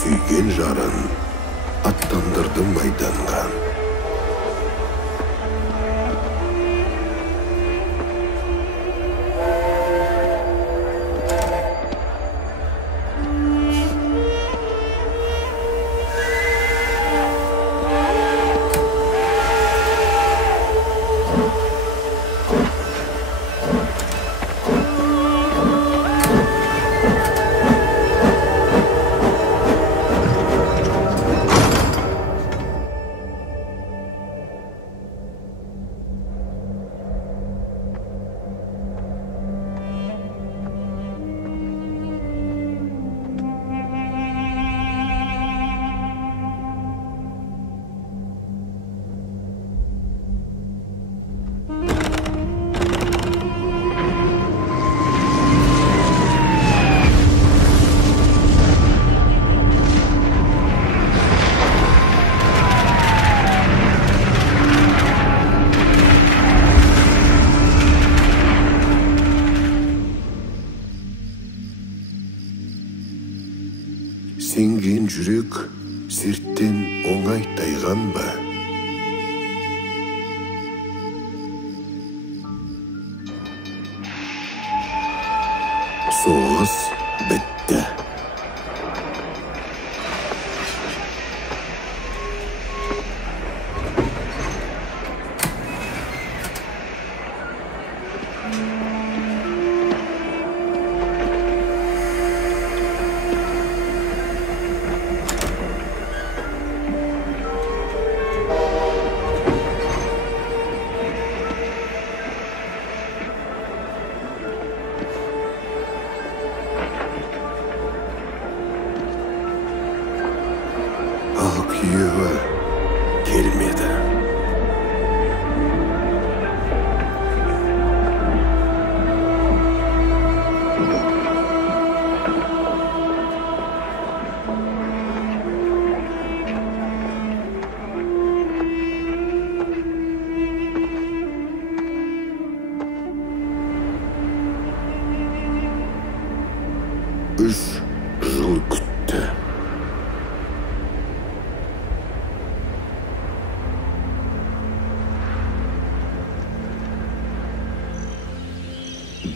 Sүйген жарын аттандырды майданға. Сенген жүрек серттен оңай тайған ба? Соғыс бітті. Күйеуі келмеді. Үш жыл күтті.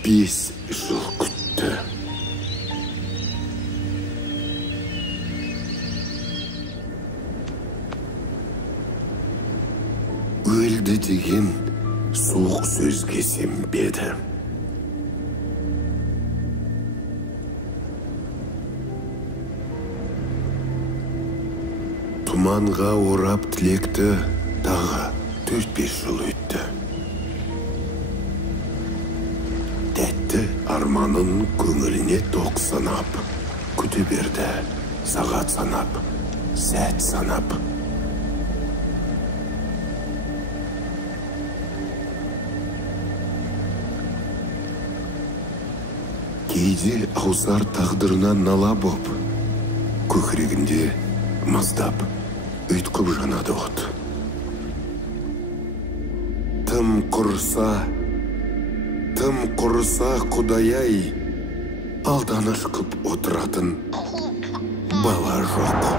Бес жыл күтті. Өлді деген суық сөзге сенбеді. Тұманға орап тілекті тағы 4-5 жыл өтті. Тәтті арманын көңіліне тоқ санап, күте берді, сағат санап, сәт санап. Кейде аузар тағдырынан нала боп, көкірегінде маздап, өйткіп жанады от. Тым құрса Құдай-ай, алданыш қып отыратын бала жоқ.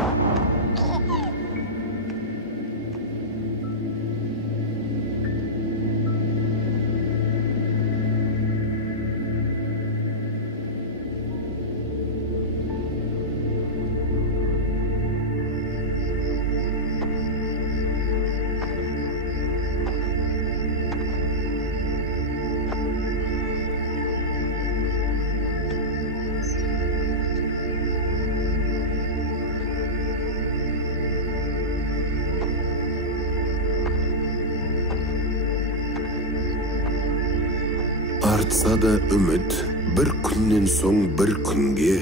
Артса да үміт бір күннен соң бір күнге,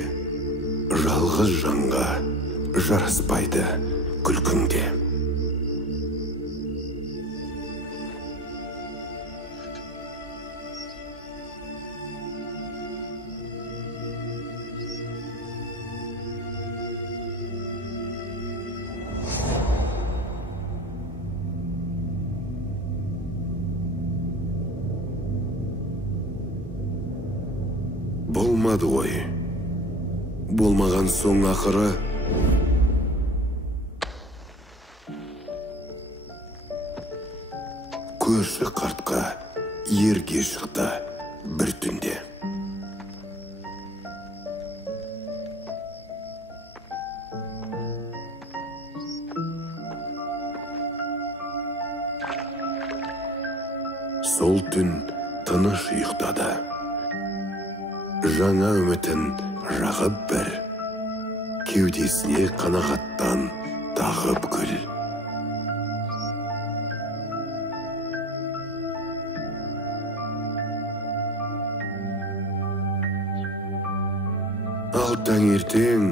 жалғыз жанға жараспайды күлкіңде. Болмады ғой. Болмаған соң ақыры Көрші қартқа ерге шықты бір түнде. Сол түн тыныш ұйықтады. Жаңа үмітін жағып бір, кеудесіне қанағаттан тағып гүл. Ал таңертең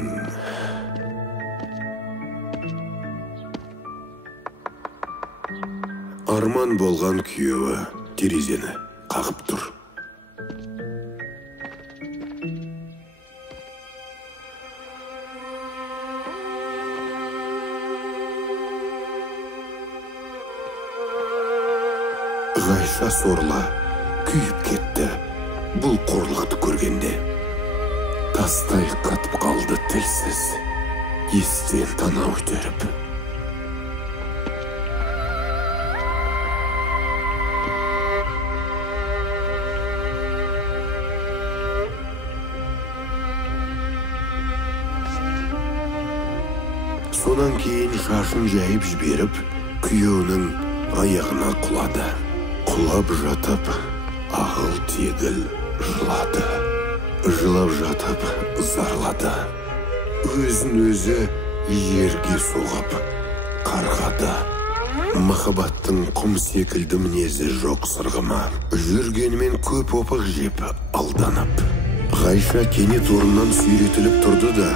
арман болған күйеуі терезені қағып тұр. Ғайша сорлы күйіп кетті бұл қорлықты көргенде. Тастай қатып қалды тілсіз, естен танау өтеріп. Сонан кейін шашын жайып жіберіп, күйеуінің аяғына құлады. Құлап жатып, ағыл тегіл жылады. Жылап жатып, зарлады. Өзін өзі жерге соғып, қарғады. Махаббаттың құм секілді мінезі жоқ сырғыма. Жүргенімен көп опық жеп, алданып. Ғайша кенет орнынан сүйретіліп тұрды да,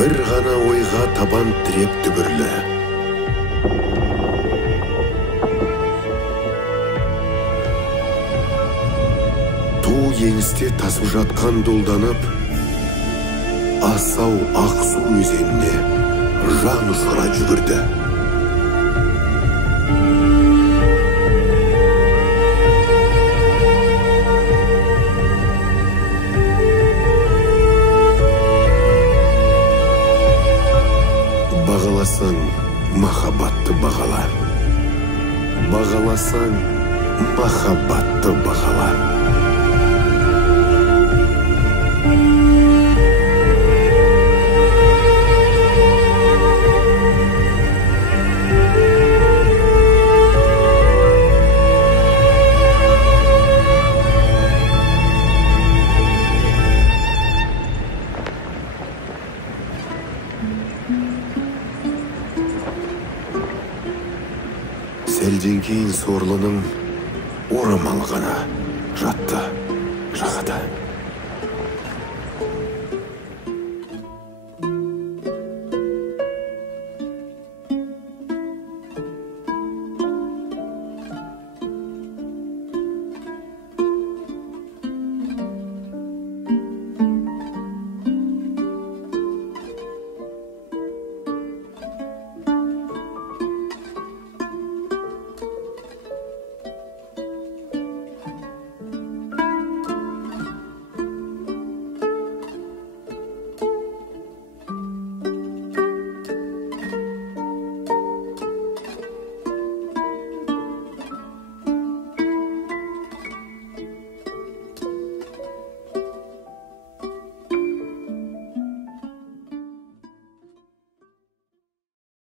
бір ғана ойға табан тіреп түбірлі. Ту еңісте тасып жатқан долданып, асау Ақсу өзеніне жан ұшыра жүгірді. Бағаласаң, махаббатты бағала. Бағаласаң, махаббатты бағала. Сәлден кейін сорлының орамал ғана жатты жағада.